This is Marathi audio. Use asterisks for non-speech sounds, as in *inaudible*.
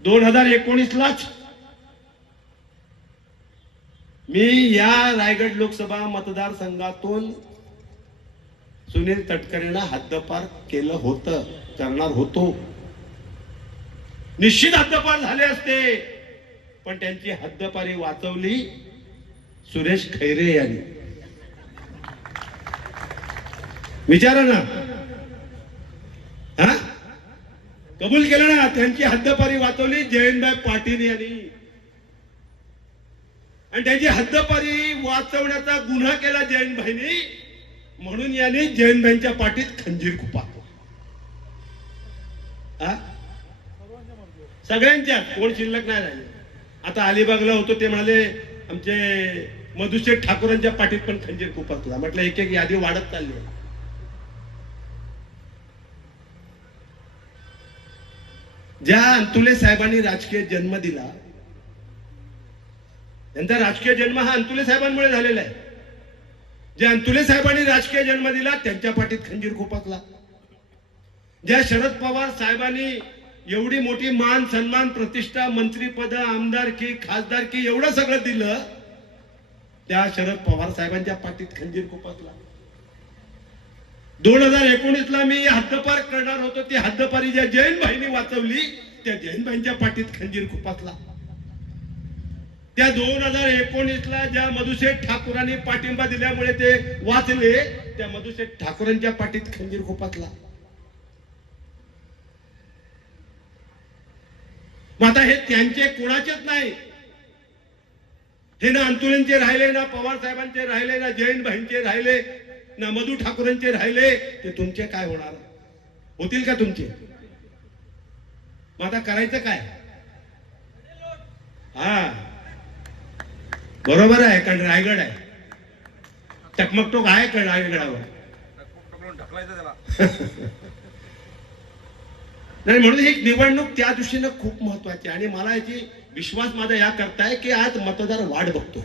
दोन हजार एकोणीसलाच मी या रायगड लोकसभा मतदारसंघातून सुनील तटकरेंना हद्दपार केलं होतं करणार होतो. निश्चित हद्दपार झाले असते पण त्यांची हद्दपारी वाचवली सुरेश खैरे यांनी. विचारा ना हा कबूल केलं ना? त्यांची हद्दपारी वाचवली जयंतभाई पाटील यांनी. आणि त्यांची हद्दपारी वाचवण्याचा गुन्हा केला जयंतभाईनी. म्हणून यांनी जयंतभाईंच्या पाठीत खंजीर खुपातो सगळ्यांच्या कोण शिल्लक नाही राहिले. आता अलिबागला होतो ते म्हणाले आमचे मधुशेठ ठाकूरांच्या पाठीत पण खंजीर खुपसला म्हटलं एक एक यादी वाढत चालली ज्या अंतुले साहेबांनी राजकीय जन्म दिला त्यांचा राजकीय जन्म हा अंतुले साहेबांमुळे झालेला आहे. ज्या अंतुले साहेबांनी राजकीय जन्म दिला त्यांच्या पाठीत खंजीर खुपसला ज्या शरद पवार साहेबांनी एवढी मोठी मान सन्मान प्रतिष्ठा मंत्रीपद आमदारकी खासदारकी एवढं सगळं दिलं त्या शरद पवार साहेबांच्या पाठीत खंजीर खुपसला दोन हजार एकोणीसला मी हद्दपार करणार होतो. ती हद्दपारी ज्या जैन भाईने वाचवली त्या जैन भाईंच्या पाठीत खंजीर खुपासला. त्या दोन हजार एकोणीसला ज्या मधुशेठ ठाकूरांनी पाठिंबा दिल्यामुळे ते वाचले त्या मधुशेठ ठाकूरांच्या पाठीत खंजीर खुपासला. मग आता हे त्यांचे कोणाचेच नाही. हे ना अंतुलेंचे राहिले ना पवार साहेबांचे राहिले ना जैन भाईंचे राहिले. ना मधु ठाकूरांचे राहिले ते तुमचे काय होणार? होतील का तुमचे? मग आता करायचं काय? हा. बरोबर आहे कारण रायगड आहे. टकमकटोक आहे का रायगडावर? *laughs* नाही म्हणून ही निवडणूक त्या दृष्टीनं खूप महत्वाची आणि मला याची विश्वास माझा या करताय की आज मतदार वाढ बघतो